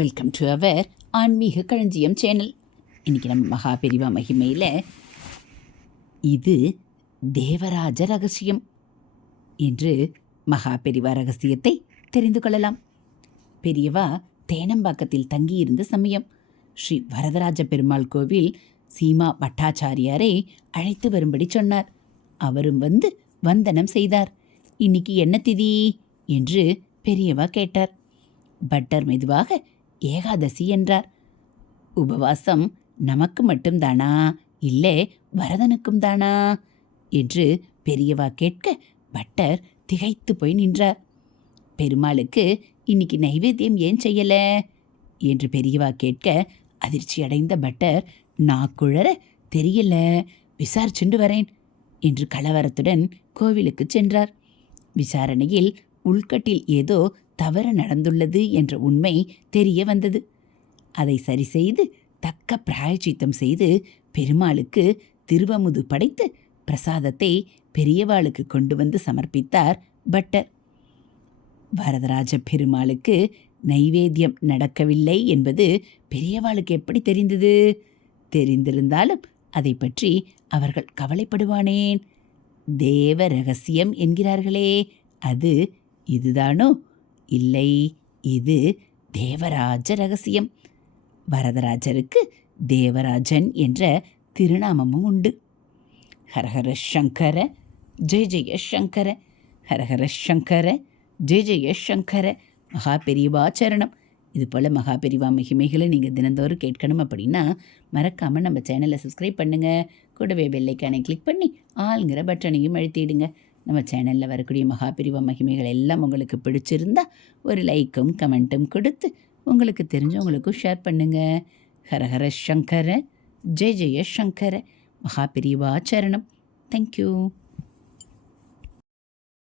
Welcome to our ஆன்மீக களஞ்சியம் channel. இன்றைக்கி நம்ம மகாபெரிவா மகிமையில் இது தேவராஜ ரகசியம் என்று மகாபெரிவா ரகசியத்தை தெரிந்து கொள்ளலாம். பெரியவா தேனம்பாக்கத்தில் தங்கியிருந்த சமயம் ஸ்ரீ வரதராஜ பெருமாள் கோவில் சீமா பட்டாச்சாரியாரை அழைத்து வரும்படி சொன்னார். அவரும் வந்து வந்தனம் செய்தார். இன்னைக்கு என்ன திதி என்று பெரியவா கேட்டார். பட்டர் மெதுவாக ஏகாதசி என்றார். உபவாசம் நமக்கு மட்டும்தானா, இல்லை வரதனுக்கும் தானா என்று பெரியவா கேட்க பட்டர் திகைத்து போய் நின்றார். பெருமாளுக்கு இன்னைக்கு நைவேத்தியம் ஏன் செய்யல என்று பெரியவா கேட்க அதிர்ச்சி அடைந்த பட்டர், நாக்குழற தெரியல, விசாரிச்சுண்டு வரேன் என்று கலவரத்துடன் கோவிலுக்கு சென்றார். விசாரணையில் உள்கட்டில் ஏதோ தவறு நடந்துள்ளது என்ற உண்மை தெரிய வந்தது. அதை சரி செய்து தக்க பிராயச்சித்தம் செய்து பெருமாளுக்கு திருவமுது படைத்து பிரசாதத்தை பெரியவாளுக்கு கொண்டு வந்து சமர்ப்பித்தார் பட்டர். வரதராஜ பெருமாளுக்கு நைவேத்தியம் நடக்கவில்லை என்பது பெரியவாளுக்கு எப்படி தெரிந்தது? தெரிந்திருந்தாலும் அதை பற்றி அவர்கள் கவலைப்படுவானேன்? தேவ ரகசியம் என்கிறார்களே, அது இதுதானோ? இல்லை, இது தேவராஜ ரகசியம். வரதராஜருக்கு தேவராஜன் என்ற திருநாமமும் உண்டு. ஹரஹர சங்கர ஜெய ஜெய சங்கர, ஹரஹர சங்கர ஜெய ஜெய சங்கர. மகாபெரிவா சரணம். இது போல் மகாபெரிவா மகிமைகளை நீங்கள் தினந்தோறும் கேட்கணும் அப்படின்னா மறக்காமல் நம்ம சேனலை சப்ஸ்கிரைப் பண்ணுங்கள். கூடவே பெல்லைக்கானை கிளிக் பண்ணி ஆளுங்கிற பட்டனையும் அழுத்திடுங்க. நம்ம சேனலில் வரக்கூடிய மகாபெரிவா மகிமைகள் எல்லாம் உங்களுக்கு பிடிச்சிருந்தா ஒரு லைக்கும் கமெண்ட்டும் கொடுத்து உங்களுக்கு தெரிஞ்சவங்களுக்கும் ஷேர் பண்ணுங்கள். ஹரஹர சங்கர ஜெய ஜெய சங்கர. மகாபெரிவா சரணம். தேங்க்யூ.